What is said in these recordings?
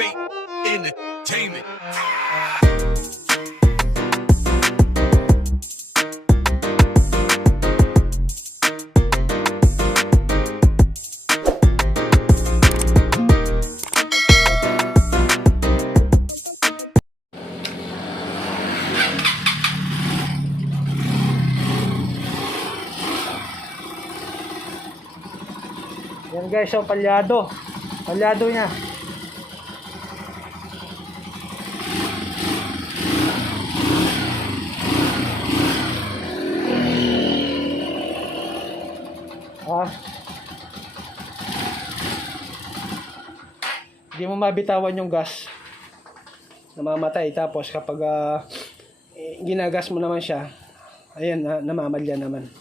Bait Entertainment. Yan guys, so palyado. Palyado niya. Hindi mo mabitawan yung gas. Namamatay. Tapos kapag ginagas mo naman siya, ayan, namamadya naman.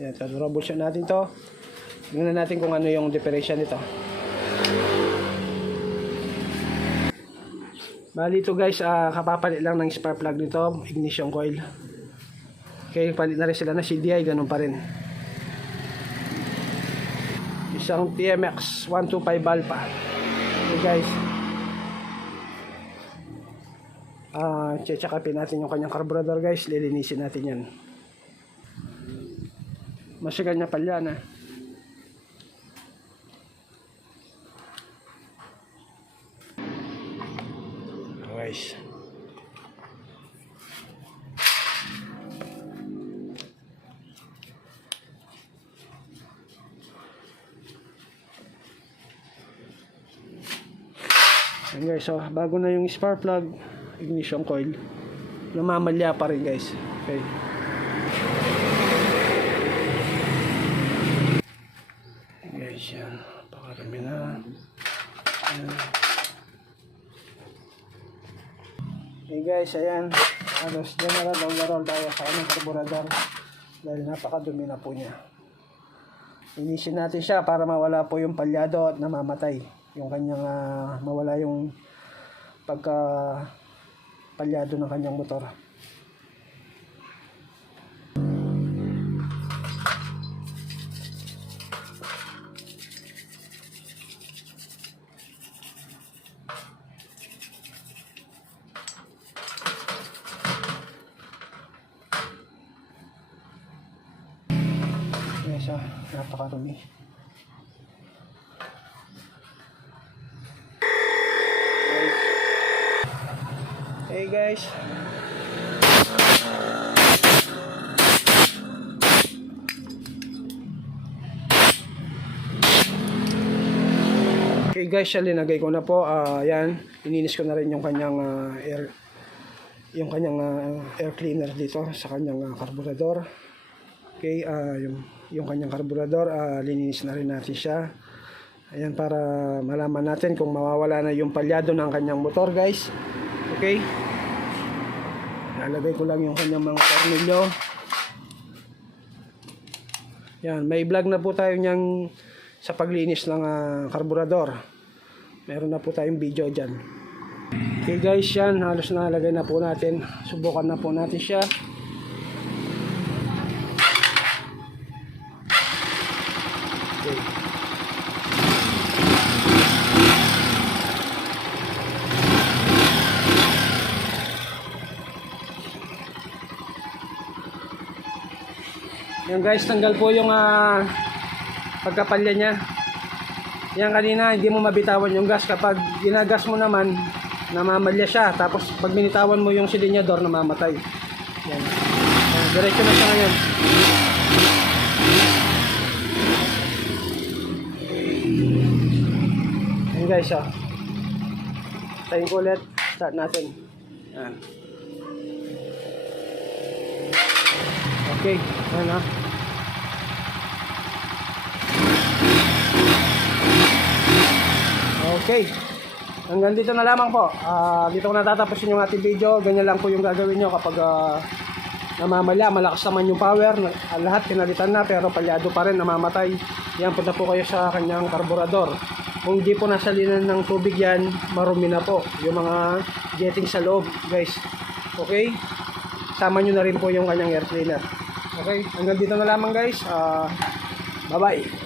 Ayan, so troubleshoot natin to. Tingnan natin kung ano yung diferensya nito. Bali ito guys, kapapalit lang ng spark plug nito, ignition coil. Okay, palit na rin sila na CDI, ganun pa rin. Isang TMX 125 Alpha. Okay guys. Check-upin natin yung kanyang carburetor guys, lilinisin natin yan. Masigal niya pala na. Guys. Ayan guys, so bago na yung spark plug, ignition coil, namamalya pa rin guys. Okay. Ayan guys, yan. Pakarami na. Ayan. Okay guys, ayan. Halos general overall tayo sa aming carburetor dahil napakadumi na po niya. Inisin natin siya para mawala po yung palyado at namamatay. Yung kanyang mawala yung pagka palyado ng kanyang motor. Yes, napakarumi. Hey guys. Okay guys, linagay ko na po. Yan, ininis ko na rin yung kanyang air cleaner dito sa kanyang carburetor. Okay, yung kanyang carburetor, lininis na rin natin siya. Ayan, para malaman natin kung mawawala na yung palyado ng kanyang motor guys. Okay, nalagay ko lang yung kanyang mga tornilyo. Yan, may vlog na po tayo niyang sa paglinis ng carburetor. Meron na po tayong video dyan. Okay guys, yan, halos nalagay na po natin. Subukan na po natin siya. Okay. Yan guys, tanggal po yung pagkapalya niya. Yan, kanina hindi mo mabitawan yung gas. Kapag ginagas mo naman, namamalya siya. Tapos pag binitawan mo yung silinyador, namamatay. Yan. Diretso na siya ngayon. Yan guys, tayin ko ulit. Start natin. Yan. Okay, yan Okay. Hanggang dito na lamang po. Dito ko natatapusin yung ating video. Ganyan lang po yung gagawin nyo kapag namamalya. Malakas naman yung power. Lahat pinalitan na pero palyado pa rin, namamatay. Yan, punta po kayo sa kanyang carburetor. Kung di po nasalinan ng tubig yan, marumi na po yung mga jetting sa loob guys. Okay. Sama nyo na rin po yung kanyang air cleaner. Okay. Hanggang dito na lamang guys. Bye bye.